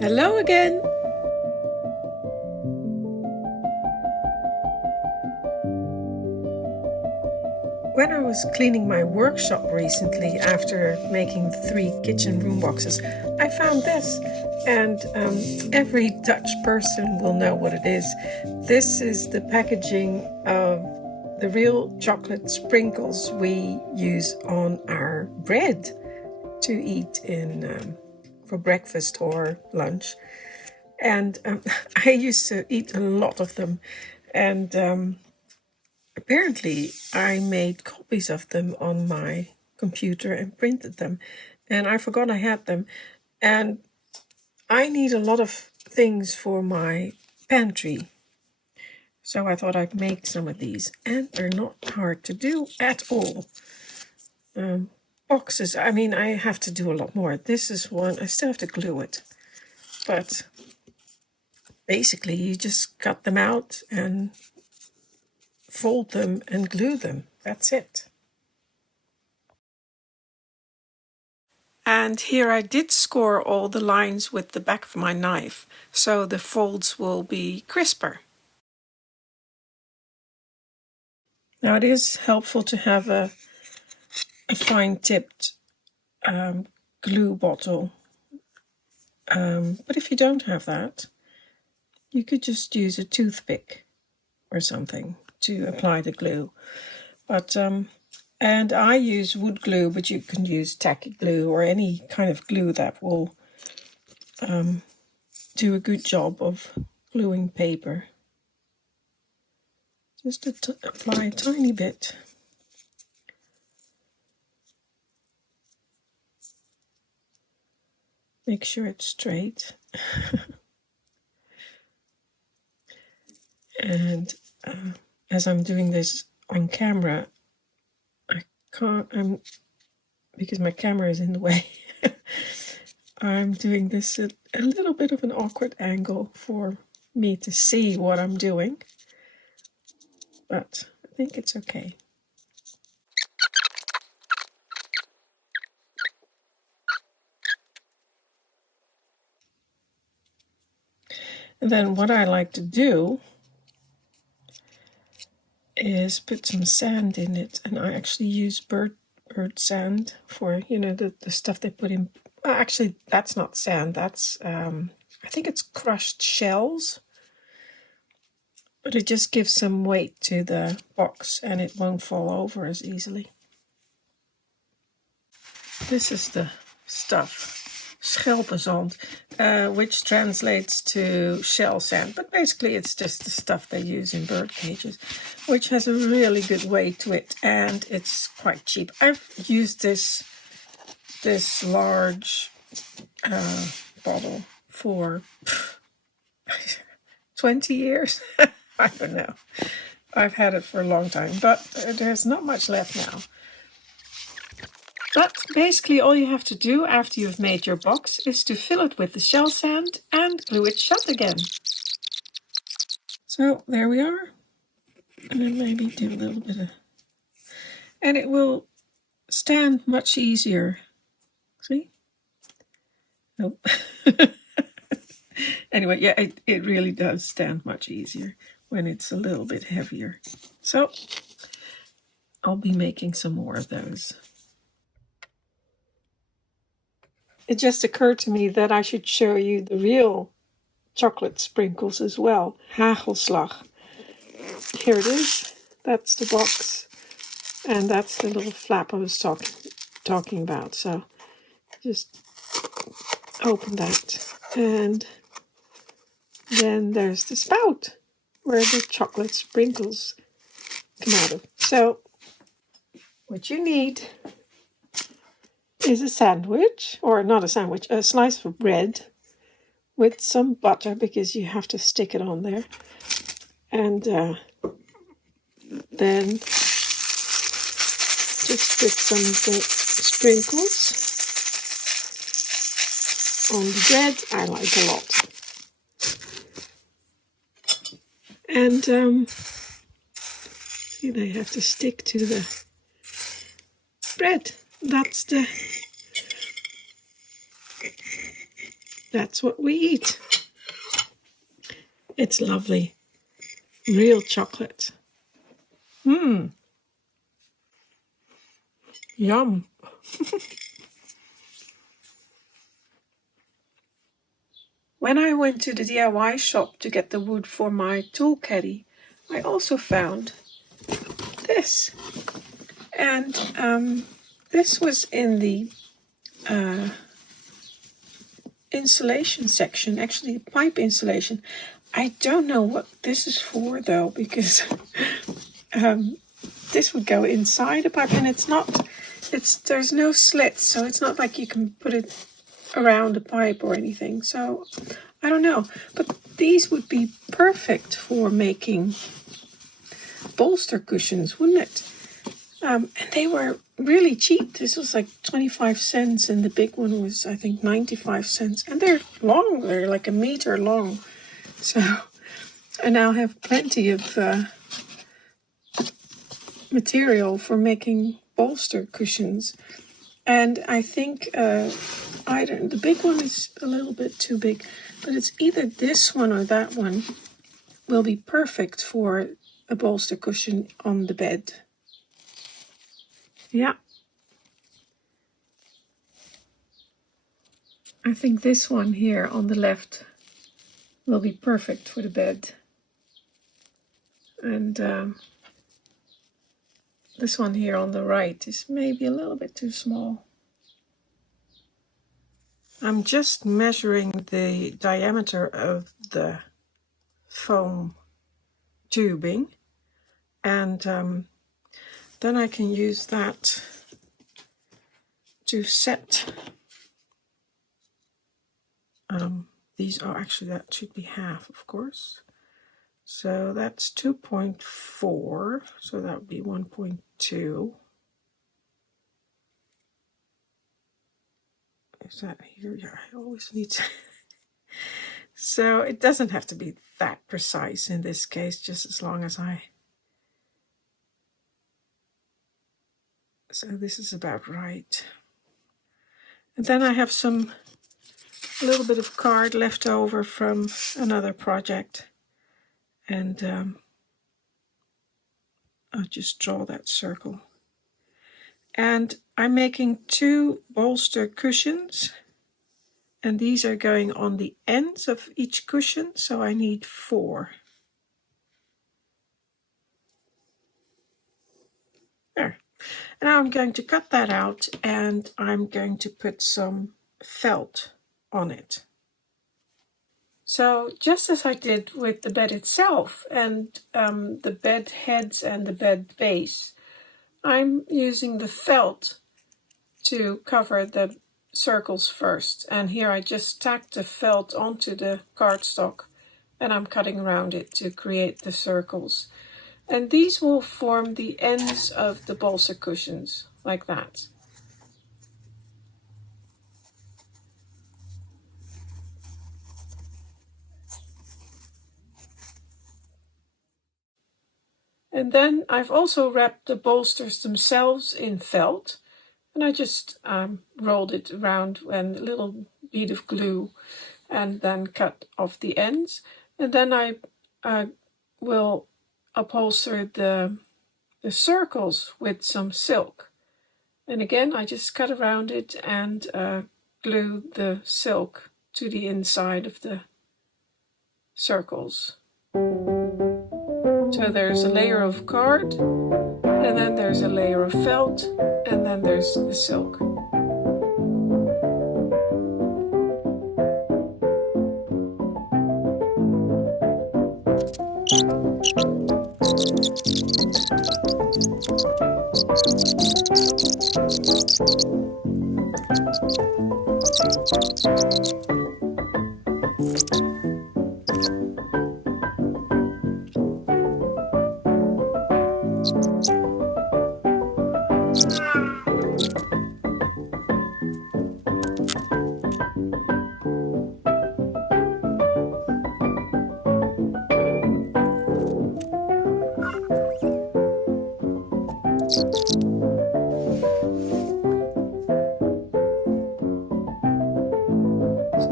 Hello again! When I was cleaning my workshop recently after making the 3 kitchen room boxes, I found this, and every Dutch person will know what it is. This is the packaging of the real chocolate sprinkles we use on our bread to eat for breakfast or lunch. And I used to eat a lot of them, and apparently I made copies of them on my computer and printed them, and I forgot I had them. And I need a lot of things for my pantry, so I thought I'd make some of these, and they're not hard to do at all. Boxes, I mean, I have to do a lot more. This is one, I still have to glue it, but basically you just cut them out and fold them and glue them. That's it. And here I did score all the lines with the back of my knife, so the folds will be crisper. Now it is helpful to have a fine-tipped glue bottle, but if you don't have that, you could just use a toothpick or something to apply the glue. But and I use wood glue, but you can use tacky glue or any kind of glue that will do a good job of gluing paper. Just to apply a tiny bit. Make sure it's straight. And as I'm doing this on camera, I can't, because my camera is in the way, I'm doing this at a little bit of an awkward angle for me to see what I'm doing, but I think it's okay. And then what I like to do is put some sand in it, and I actually use bird sand for, you know, the stuff they put in. Actually, that's not sand, that's I think it's crushed shells, but it just gives some weight to the box and it won't fall over as easily. This is the stuff, schelpenzand, which translates to shell sand, but basically it's just the stuff they use in bird cages, which has a really good weight to it, and it's quite cheap. I've used this large bottle for 20 years. I don't know. I've had it for a long time, but there's not much left now. But basically all you have to do after you've made your box is to fill it with the shell sand and glue it shut again. So there we are. And then maybe do a little bit of... And it will stand much easier. See? Nope. Anyway, yeah, it really does stand much easier when it's a little bit heavier. So I'll be making some more of those. It just occurred to me that I should show you the real chocolate sprinkles as well. Hagelslag. Here it is. That's the box. And that's the little flap I was talking about. So just open that. And then there's the spout where the chocolate sprinkles come out of. So what you need is a sandwich, or not a sandwich, a slice of bread with some butter, because you have to stick it on there. And then just put some of the sprinkles on the bread. I like a lot. And see, they have to stick to the bread. That's the that's what we eat. It's lovely. Real chocolate. Yum. When I went to the DIY shop to get the wood for my tool caddy, I also found this. And this was in the insulation section, actually pipe insulation. I don't know what this is for though, because this would go inside a pipe, and there's no slits, so it's not like you can put it around a pipe or anything. So I don't know, but these would be perfect for making bolster cushions, wouldn't it? And they were really cheap. This was like 25 cents, and the big one was, I think, 95 cents. And they're long, they're like a meter long. So I now have plenty of material for making bolster cushions. And I think the big one is a little bit too big, but it's either this one or that one will be perfect for a bolster cushion on the bed. Yeah. I think this one here on the left will be perfect for the bed. And this one here on the right is maybe a little bit too small. I'm just measuring the diameter of the foam tubing, and then I can use that to set. These are actually, that should be half, of course. So that's 2.4, so that would be 1.2. Is that here? Yeah, I always need to. So it doesn't have to be that precise in this case, just as long as so this is about right. And then I have a little bit of card left over from another project, and I'll just draw that circle. And I'm making 2 bolster cushions, and these are going on the ends of each cushion, so I need 4. There. Now I'm going to cut that out, and I'm going to put some felt on it. So just as I did with the bed itself and the bed heads and the bed base, I'm using the felt to cover the circles first. And here I just tacked the felt onto the cardstock, and I'm cutting around it to create the circles. And these will form the ends of the bolster cushions, like that. And then I've also wrapped the bolsters themselves in felt, and I just rolled it around and a little bead of glue, and then cut off the ends. And then I will upholster the circles with some silk. And again, I just cut around it and glue the silk to the inside of the circles. So there's a layer of card, and then there's a layer of felt, and then there's the silk.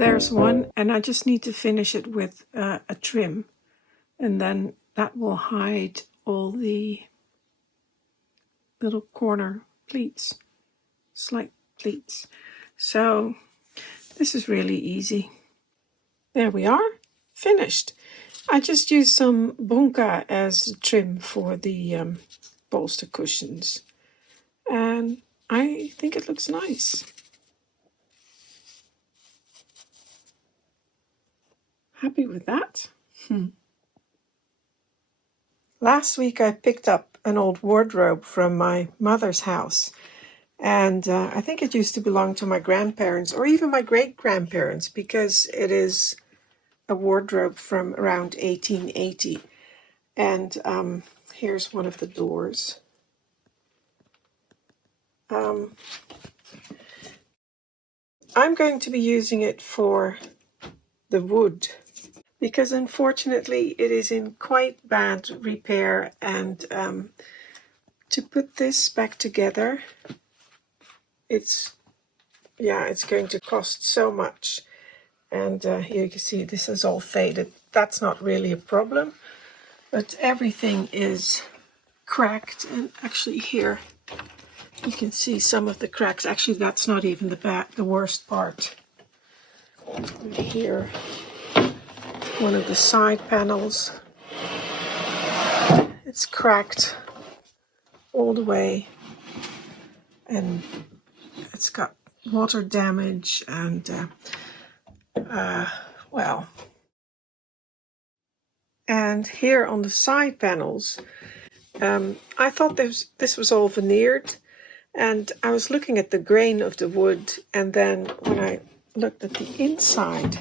there's one, and I just need to finish it with a trim, and then that will hide all the little corner pleats, slight pleats. So this is really easy. There we are, finished. I just used some bunka as trim for the bolster cushions, and I think it looks nice. Happy with that. Last week I picked up an old wardrobe from my mother's house, and I think it used to belong to my grandparents or even my great-grandparents, because it is a wardrobe from around 1880. And here's one of the doors. I'm going to be using it for the wood, because unfortunately it is in quite bad repair, and to put this back together, it's going to cost so much. And here you can see this is all faded. That's not really a problem, but everything is cracked. And actually here you can see some of the cracks. Actually, that's not even the worst part. And here, one of the side panels, it's cracked all the way, and it's got water damage, and well. And here on the side panels, I thought this was all veneered, and I was looking at the grain of the wood, and then when I looked at the inside,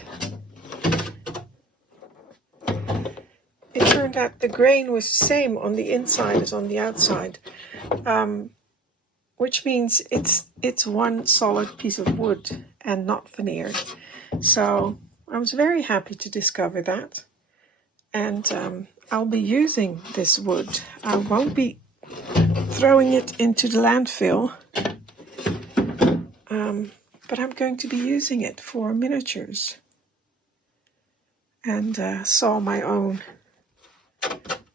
it turned out the grain was the same on the inside as on the outside, which means it's one solid piece of wood and not veneered. So I was very happy to discover that, and I'll be using this wood. I won't be throwing it into the landfill, but I'm going to be using it for miniatures, and saw my own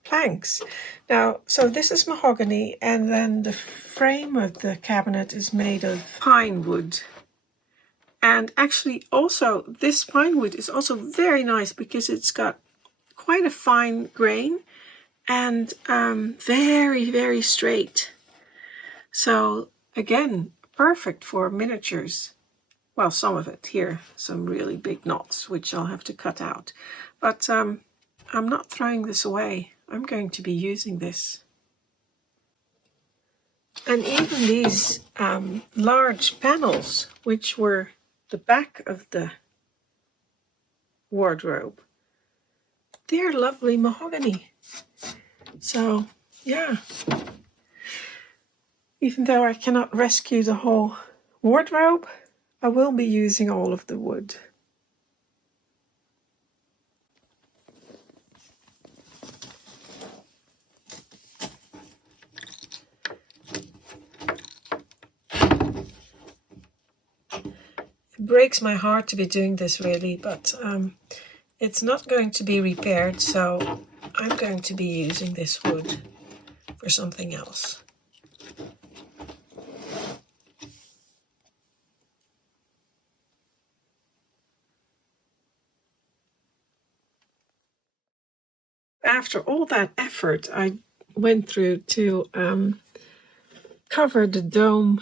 planks. Now, so this is mahogany, and then the frame of the cabinet is made of pine wood. And actually also this pine wood is also very nice, because it's got quite a fine grain and very, very straight. So again, perfect for miniatures. Well, some of it here, some really big knots, which I'll have to cut out. But I'm not throwing this away. I'm going to be using this. And even these large panels, which were the back of the wardrobe, they're lovely mahogany. So, yeah. Even though I cannot rescue the whole wardrobe, I will be using all of the wood. It breaks my heart to be doing this, really, but it's not going to be repaired, so I'm going to be using this wood for something else. After all that effort I went through to cover the dome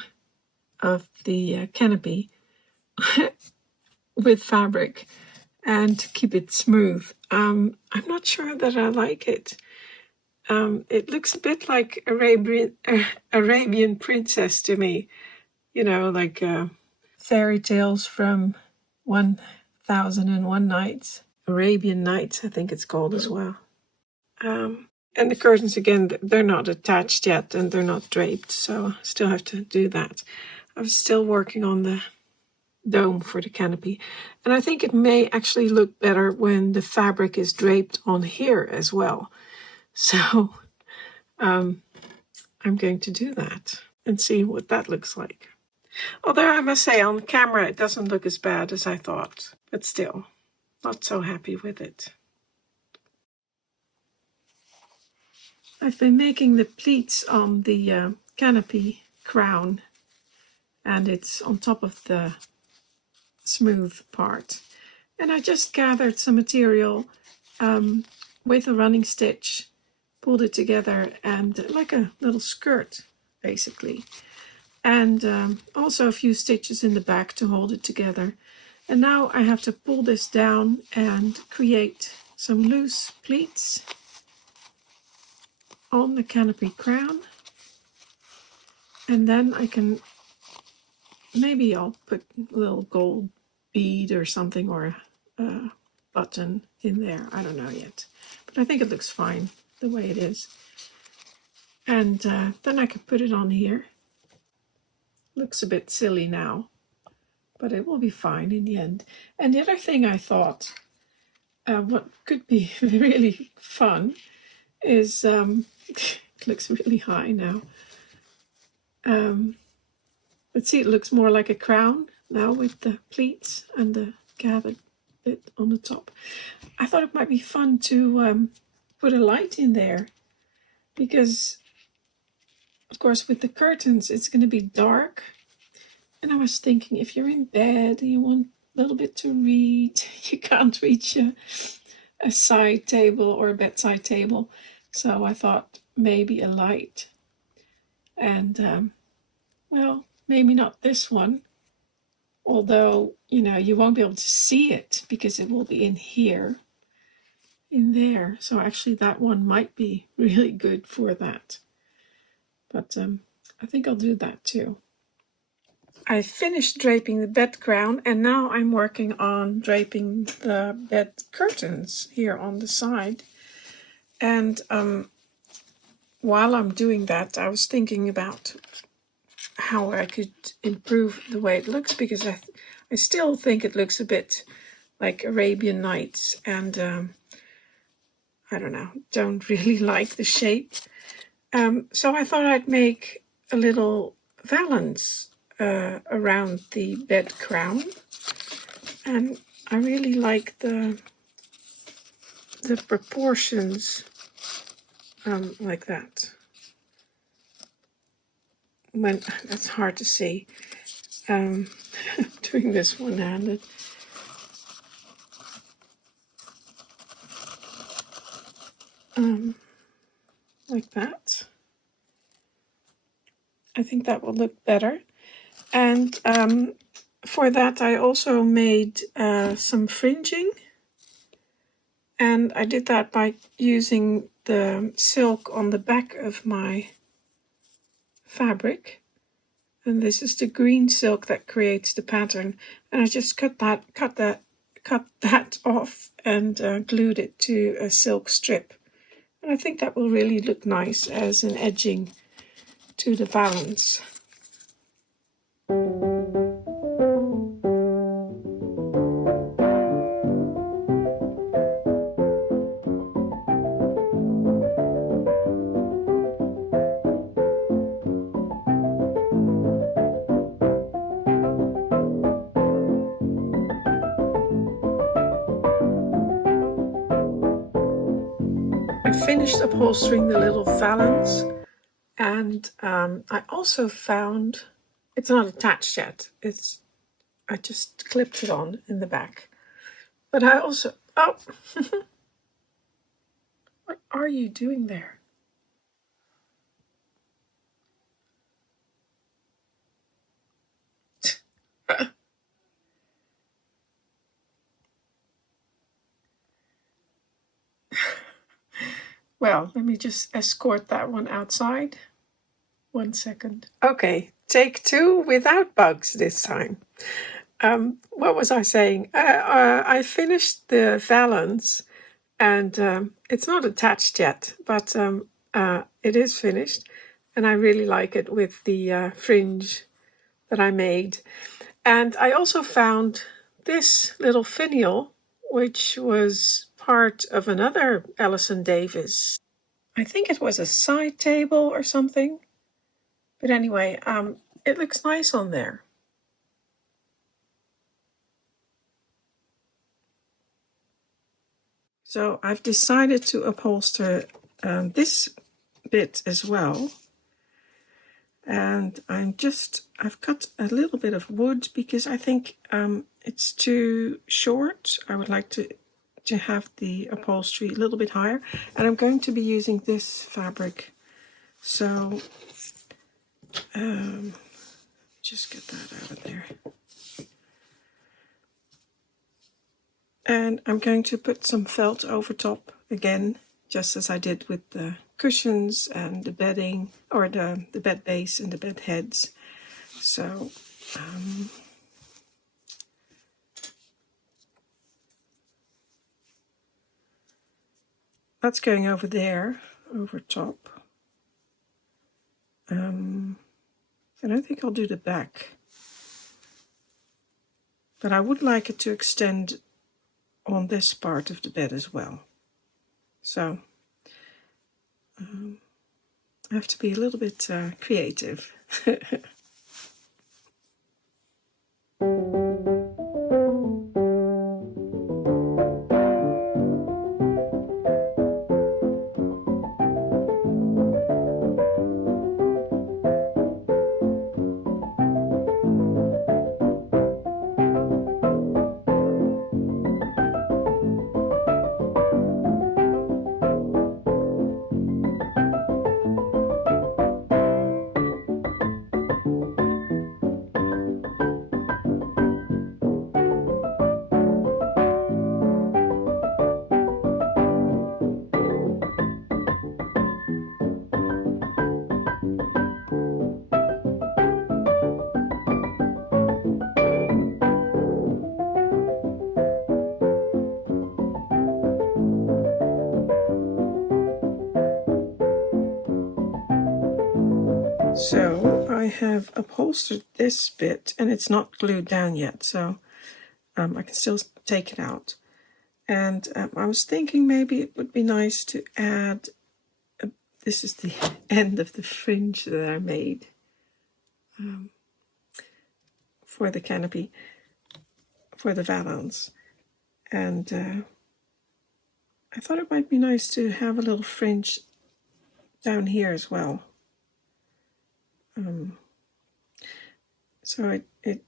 of the canopy with fabric and to keep it smooth, I'm not sure that I like it. It looks a bit like Arabian princess to me, like fairy tales from 1001 Nights, Arabian Nights, I think it's called as well. And the curtains, again, they're not attached yet, and they're not draped, so I still have to do that. I'm still working on the dome for the canopy, and I think it may actually look better when the fabric is draped on here as well. So I'm going to do that and see what that looks like. Although I must say on camera it doesn't look as bad as I thought, but still, not so happy with it. I've been making the pleats on the canopy crown, and it's on top of the smooth part. And I just gathered some material with a running stitch, pulled it together, and like a little skirt basically, and also a few stitches in the back to hold it together. And now I have to pull this down and create some loose pleats on the canopy crown, and then I can, maybe I'll put a little gold bead or something, or a button in there. I don't know yet, but I think it looks fine the way it is. And then I can put it on here. Looks a bit silly now, but it will be fine in the end. And the other thing I thought, what could be really fun is, it looks really high now. Let's see, it looks more like a crown now with the pleats and the gathered bit on the top. I thought it might be fun to put a light in there, because of course with the curtains it's going to be dark, and I was thinking if you're in bed and you want a little bit to read, you can't reach a side table or a bedside table, so I thought maybe a light. And well, maybe not this one, although you won't be able to see it because it will be in here, in there. So actually that one might be really good for that, but I think I'll do that too. I finished draping the bed crown, and now I'm working on draping the bed curtains here on the side. And while I'm doing that, I was thinking about how I could improve the way it looks, because I still think it looks a bit like Arabian Nights, and I don't know, don't really like the shape. So I thought I'd make a little valance around the bed crown, and I really like the proportions like that. When that's hard to see, doing this one-handed. Like that. I think that will look better. And for that I also made some fringing, and I did that by using the silk on the back of my fabric, and this is the green silk that creates the pattern, and I just cut that off and glued it to a silk strip, and I think that will really look nice as an edging to the valance. I finished upholstering the little valance, and I also found, it's not attached yet, I just clipped it on in the back, but I also, oh, what are you doing there? Well, let me just escort that one outside. 1 second. Okay, take 2 without bugs this time. What was I saying? I finished the valance, and it's not attached yet, but it is finished, and I really like it with the fringe that I made. And I also found this little finial, which was part of another Ellison Davis. I think it was a side table or something. But anyway, it looks nice on there. So I've decided to upholster this bit as well. And I've cut a little bit of wood because I think it's too short. I would like to have the upholstery a little bit higher. And I'm going to be using this fabric. So just get that out of there. And I'm going to put some felt over top again, just as I did with the cushions and the bedding, or the bed base and the bed heads. So that's going over there, over top. And I think I'll do the back. But I would like it to extend on this part of the bed as well. So I have to be a little bit creative. So I have upholstered this bit and it's not glued down yet, so I can still take it out. And I was thinking maybe it would be nice to add, this is the end of the fringe that I made for the canopy, for the valance. And I thought it might be nice to have a little fringe down here as well. So it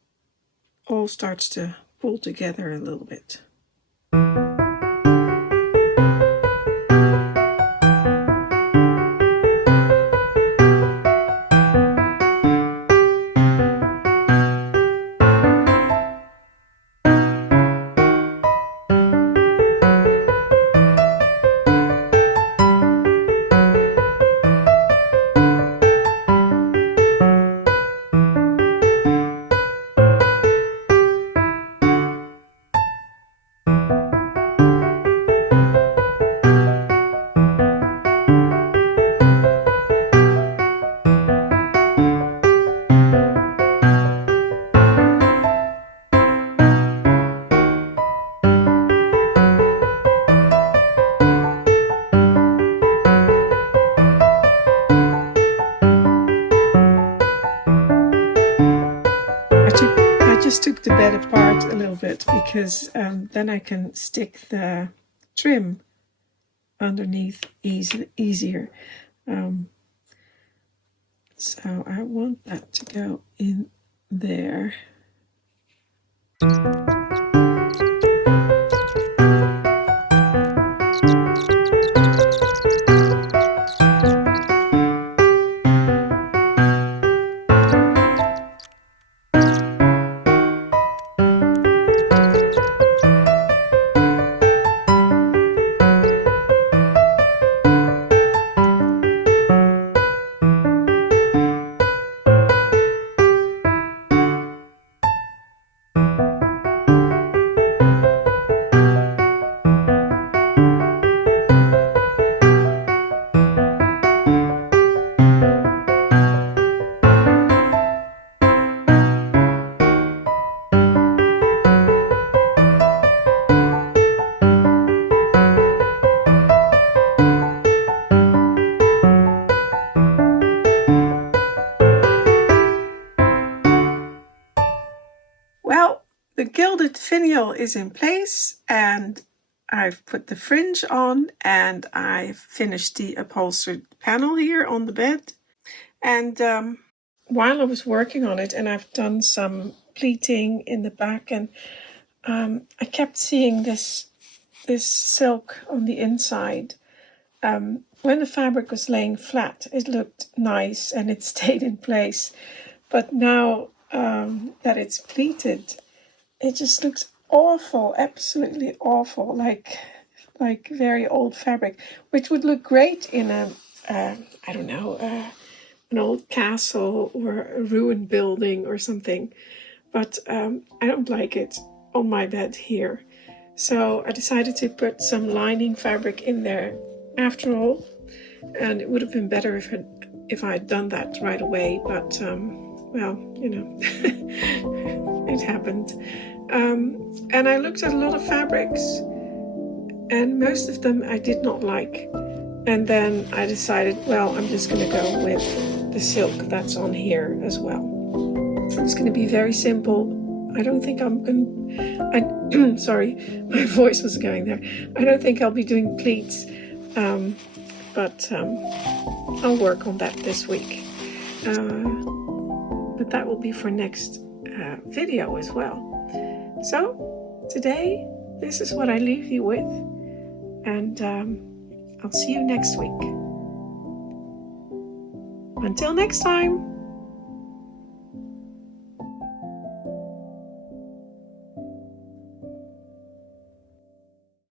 all starts to pull together a little bit. I just took the bed apart a little bit because then I can stick the trim underneath easier. So I want that to go in there. The gilded finial is in place, and I've put the fringe on, and I've finished the upholstered panel here on the bed. And while I was working on it, and I've done some pleating in the back, and I kept seeing this silk on the inside. When the fabric was laying flat, it looked nice and it stayed in place. But now that it's pleated, it just looks awful, absolutely awful, like very old fabric, which would look great in a, I don't know, an old castle or a ruined building or something. But I don't like it on my bed here. So I decided to put some lining fabric in there after all. And it would have been better if I had done that right away. But, well, you know, it happened. And I looked at a lot of fabrics, and most of them I did not like. And then I decided, well, I'm just going to go with the silk that's on here as well. It's going to be very simple. I don't think I'm going to, sorry, my voice was going there. I don't think I'll be doing pleats, but I'll work on that this week. But that will be for next video as well. So today, this is what I leave you with, and I'll see you next week. Until next time.